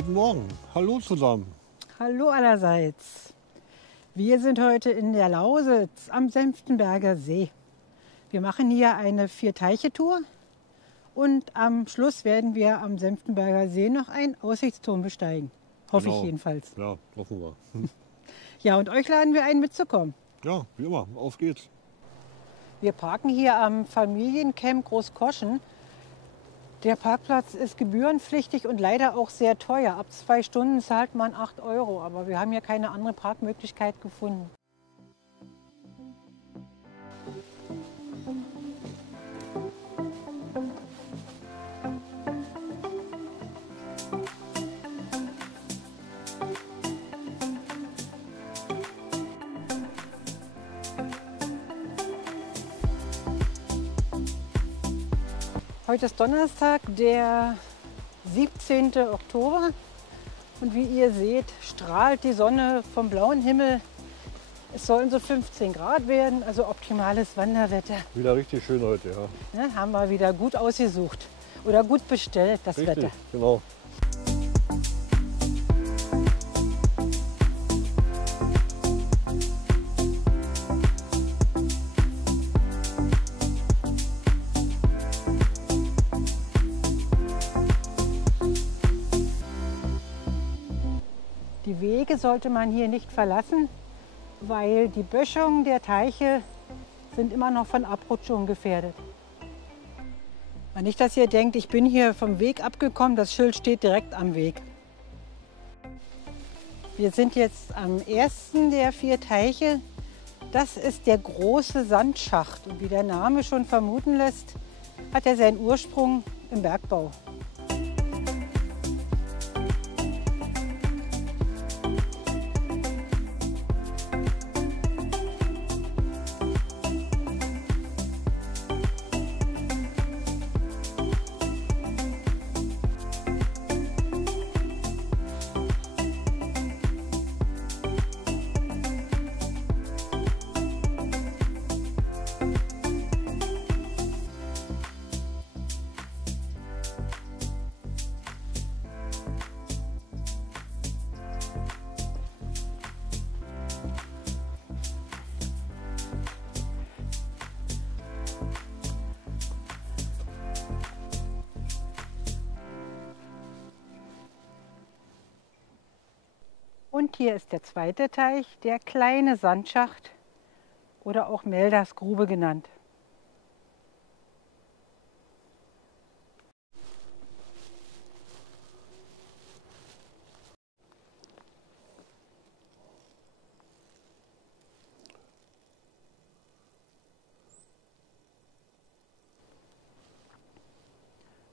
Guten Morgen, hallo zusammen. Hallo allerseits. Wir sind heute in der Lausitz am Senftenberger See. Wir machen hier eine 4-Teiche-Tour und am Schluss werden wir am Senftenberger See noch einen Aussichtsturm besteigen. Hoffe ich jedenfalls. Ja, hoffen wir. Ja, und euch laden wir ein, mitzukommen. Ja, wie immer, auf geht's. Wir parken hier am Familiencamp Großkoschen. Der Parkplatz ist gebührenpflichtig und leider auch sehr teuer. Ab 2 Stunden zahlt man 8 €, aber wir haben hier keine andere Parkmöglichkeit gefunden. Heute ist Donnerstag, der 17. Oktober und wie ihr seht, strahlt die Sonne vom blauen Himmel. Es sollen so 15 Grad werden, also optimales Wanderwetter. Wieder richtig schön heute, ja. Ja, haben wir wieder gut ausgesucht oder gut bestellt, das Richtig, Wetter. genau. Die Wege sollte man hier nicht verlassen, weil die Böschungen der Teiche sind immer noch von Abrutschungen gefährdet. Und nicht, dass ihr denkt, ich bin hier vom Weg abgekommen, das Schild steht direkt am Weg. Wir sind jetzt am ersten der 4 Teiche. Das ist der große Sandschacht und wie der Name schon vermuten lässt, hat er seinen Ursprung im Bergbau. Und hier ist der zweite Teich, der kleine Sandschacht oder auch Meldersgrube genannt.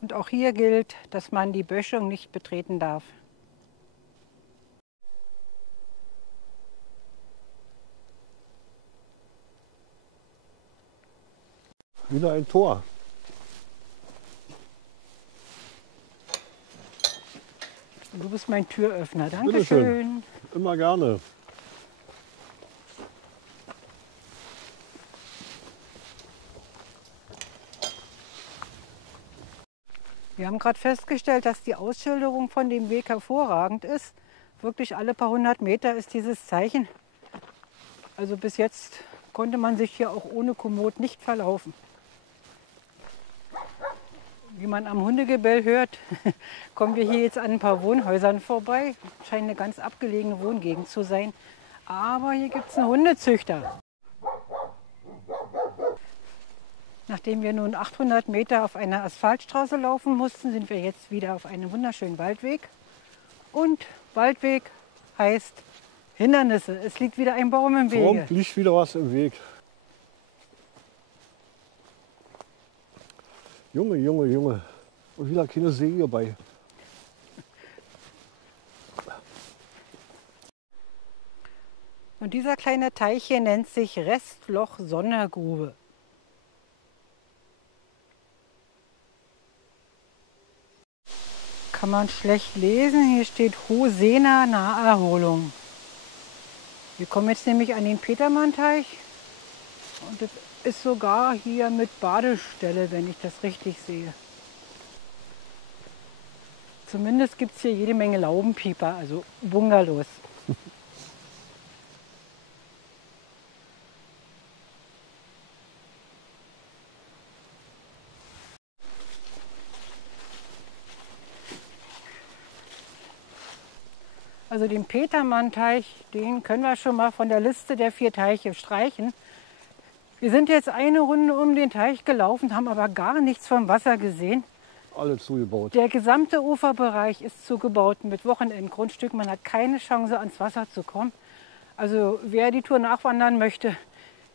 Und auch hier gilt, dass man die Böschung nicht betreten darf. Wieder ein Tor. Du bist mein Türöffner. Bitte Dankeschön. schön. Immer gerne. Wir haben gerade festgestellt, dass die Ausschilderung von dem Weg hervorragend ist. Wirklich alle paar 100 Meter ist dieses Zeichen. Also bis jetzt konnte man sich hier auch ohne Komoot nicht verlaufen. Wie man am Hundegebell hört, kommen wir hier jetzt an ein paar Wohnhäusern vorbei. Scheint eine ganz abgelegene Wohngegend zu sein. Aber hier gibt es einen Hundezüchter. Nachdem wir nun 800 Meter auf einer Asphaltstraße laufen mussten, sind wir jetzt wieder auf einem wunderschönen Waldweg. Und Waldweg heißt Hindernisse. Es liegt wieder ein Baum im Wege. Warum liegt wieder was im Weg? Junge, Junge, Junge. Und wieder keine Säge bei. Und dieser kleine Teich hier nennt sich Restloch Sondergrube. Kann man schlecht lesen. Hier steht Hosena Naherholung. Wir kommen jetzt nämlich an den Petermannteich. Und das ist sogar hier mit Badestelle, wenn ich das richtig sehe. Zumindest gibt es hier jede Menge Laubenpieper, also Bungalows. Also den Petermannteich, den können wir schon mal von der Liste der 4 Teiche streichen. Wir sind jetzt eine Runde um den Teich gelaufen, haben aber gar nichts vom Wasser gesehen. Alle zugebaut. Der gesamte Uferbereich ist zugebaut mit Wochenendgrundstück. Man hat keine Chance, ans Wasser zu kommen. Also wer die Tour nachwandern möchte,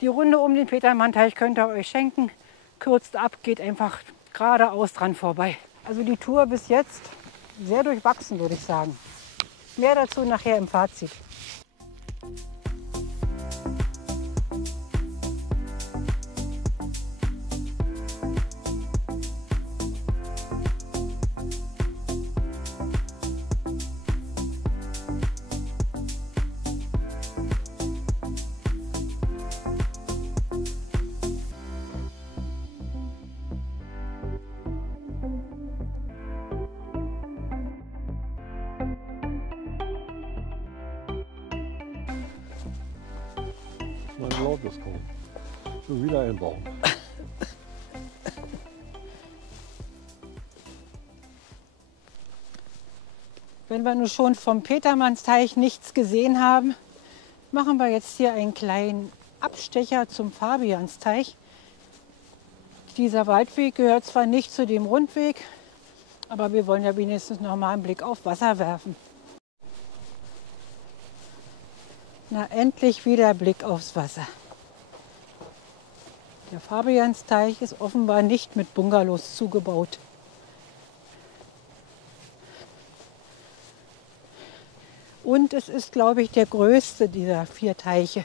die Runde um den Petermannteich könnt ihr euch schenken. Kürzt ab, geht einfach geradeaus dran vorbei. Also die Tour bis jetzt sehr durchwachsen, würde ich sagen. Mehr dazu nachher im Fazit. Mein lautes kommen. Schon wieder ein Baum. Wenn wir nun schon vom Petermannsteich nichts gesehen haben, machen wir jetzt hier einen kleinen Abstecher zum Fabiansteich. Dieser Waldweg gehört zwar nicht zu dem Rundweg, aber wir wollen ja wenigstens noch mal einen Blick auf Wasser werfen. Na, endlich wieder Blick aufs Wasser. Der Fabiansteich ist offenbar nicht mit Bungalows zugebaut. Und es ist, glaube ich, der größte dieser 4 Teiche.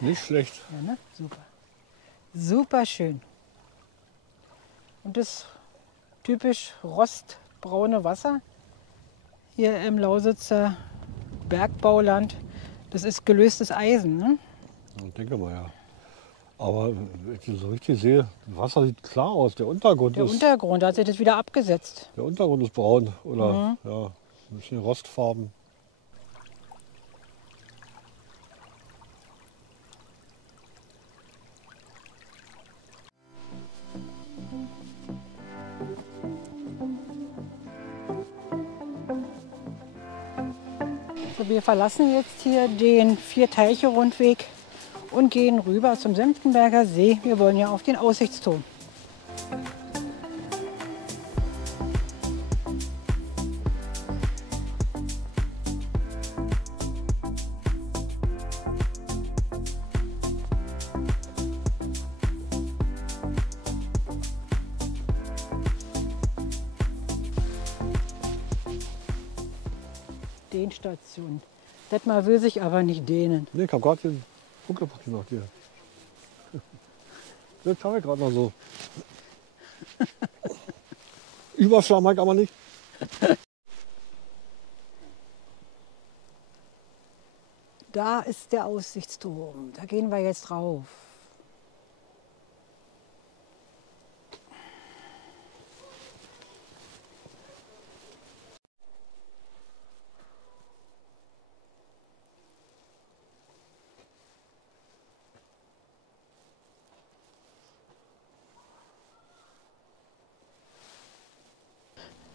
Nicht schlecht. Ja, ne? Super. Super schön. Und das typisch rostbraune Wasser hier im Lausitzer Bergbauland, das ist gelöstes Eisen. Ne? Ich denke mal, ja. Aber wenn ich so richtig sehe, das Wasser sieht klar aus. Der Untergrund Der ist, Untergrund, da hat sich das wieder abgesetzt. der Untergrund ist braun oder ja, ein bisschen rostfarben. So, wir verlassen jetzt hier den 4 Teiche Rundweg und gehen rüber zum Senftenberger See. Wir wollen ja auf den Aussichtsturm. Dehnstation. Detmar will sich aber nicht dehnen. Nee, ich habe gerade den Buckelpack gemacht hier. Das habe ich gerade noch so. Überschlagen mag ich aber nicht. Da ist der Aussichtsturm. Da gehen wir jetzt rauf.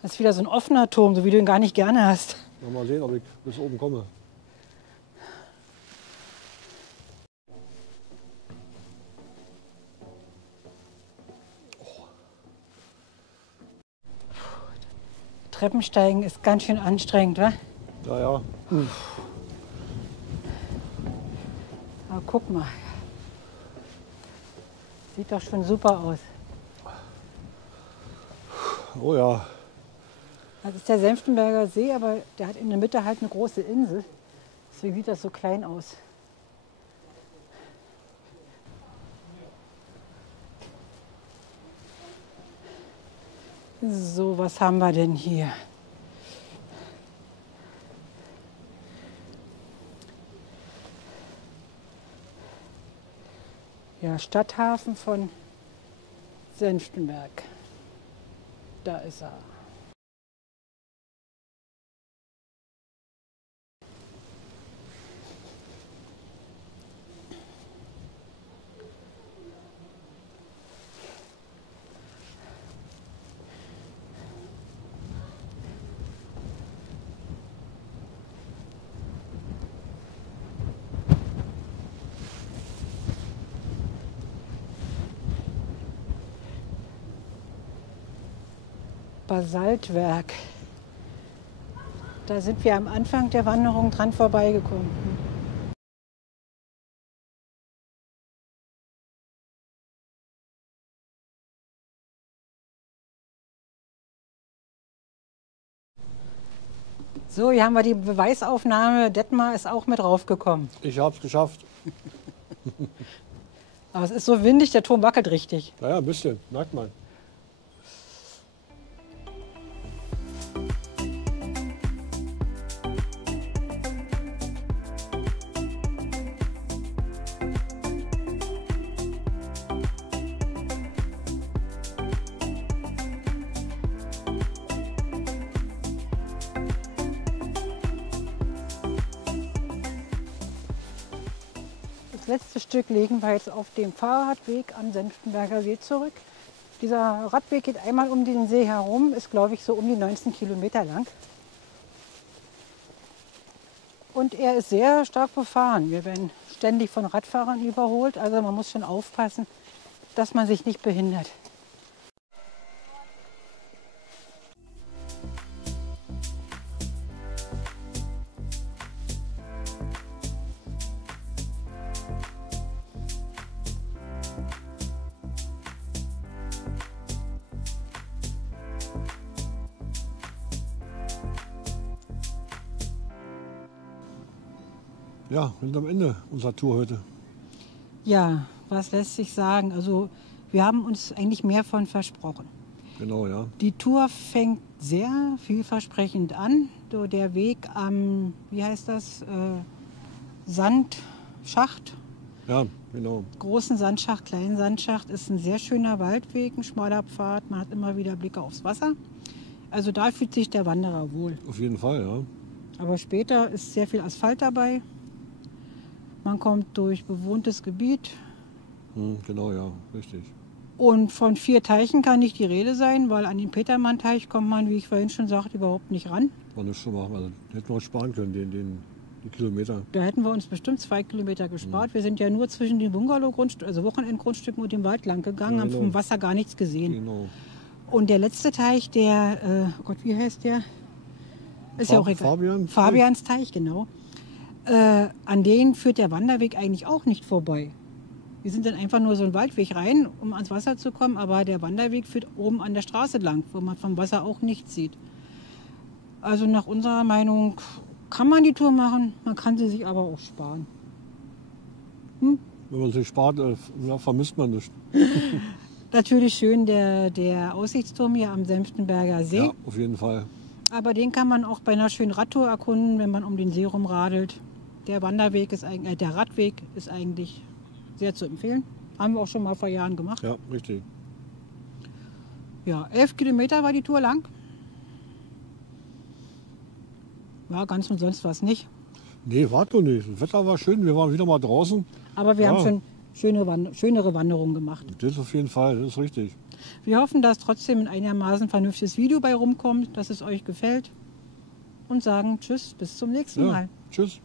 Das ist wieder so ein offener Turm, so wie du ihn gar nicht gerne hast. Mal sehen, ob ich bis oben komme. Treppensteigen ist ganz schön anstrengend, wa? Ja, ja. Aber guck mal. Sieht doch schon super aus. Oh ja. Das ist der Senftenberger See, aber der hat in der Mitte halt eine große Insel. Deswegen sieht das so klein aus. So, was haben wir denn hier? Ja, Stadthafen von Senftenberg. Da ist er. Basaltwerk. Da sind wir am Anfang der Wanderung dran vorbeigekommen. So, hier haben wir die Beweisaufnahme. Detmar ist auch mit draufgekommen. Ich habe es geschafft. Aber es ist so windig, der Turm wackelt richtig. Naja, ein bisschen, merkt man. Das letzte Stück legen wir jetzt auf dem Fahrradweg am Senftenberger See zurück. Dieser Radweg geht einmal um den See herum, ist glaube ich so um die 19 Kilometer lang. Und er ist sehr stark befahren. Wir werden ständig von Radfahrern überholt, also man muss schon aufpassen, dass man sich nicht behindert. Ja, wir sind am Ende unserer Tour heute. Ja, was lässt sich sagen? Also wir haben uns eigentlich mehr von versprochen. Genau, ja. Die Tour fängt sehr vielversprechend an. So der Weg am, wie heißt das, Sandschacht. Ja, genau. Großen Sandschacht, kleinen Sandschacht ist ein sehr schöner Waldweg, ein schmaler Pfad. Man hat immer wieder Blicke aufs Wasser. Also da fühlt sich der Wanderer wohl. Auf jeden Fall, ja. Aber später ist sehr viel Asphalt dabei. Man kommt durch bewohntes Gebiet. Genau, ja, richtig. Und von 4 Teichen kann nicht die Rede sein, weil an den Petermann-Teich kommt man, wie ich vorhin schon sagte, überhaupt nicht ran. War nicht schon machen. Also, hätten wir uns sparen können, die Kilometer. Da hätten wir uns bestimmt 2 Kilometer gespart. Wir sind ja nur zwischen den Bungalow-Grundstücken, also Wochenendgrundstücken und dem Wald lang gegangen, haben vom Wasser gar nichts gesehen. Genau. Und der letzte Teich, der, oh Gott, wie heißt der? Ist ja auch egal. Fabiansteich, genau. An den führt der Wanderweg eigentlich auch nicht vorbei. Wir sind dann einfach nur so einen Waldweg rein, um ans Wasser zu kommen, aber der Wanderweg führt oben an der Straße lang, wo man vom Wasser auch nichts sieht. Also nach unserer Meinung kann man die Tour machen, man kann sie sich aber auch sparen. Wenn man sich spart, ja, vermisst man nicht. Natürlich schön der Aussichtsturm hier am Senftenberger See. Ja, auf jeden Fall. Aber den kann man auch bei einer schönen Radtour erkunden, wenn man um den See rumradelt. Der Wanderweg ist eigentlich, der Radweg ist eigentlich sehr zu empfehlen. Haben wir auch schon mal vor Jahren gemacht. Ja, richtig. Ja, 11 Kilometer war die Tour lang. Ja, ganz und sonst was nicht. Nee, war doch nicht. Das Wetter war schön, wir waren wieder mal draußen. Aber wir haben schon schönere Wanderungen gemacht. Das auf jeden Fall, das ist richtig. Wir hoffen, dass trotzdem ein einigermaßen vernünftiges Video bei rumkommt, dass es euch gefällt. Und sagen Tschüss, bis zum nächsten Mal. Tschüss.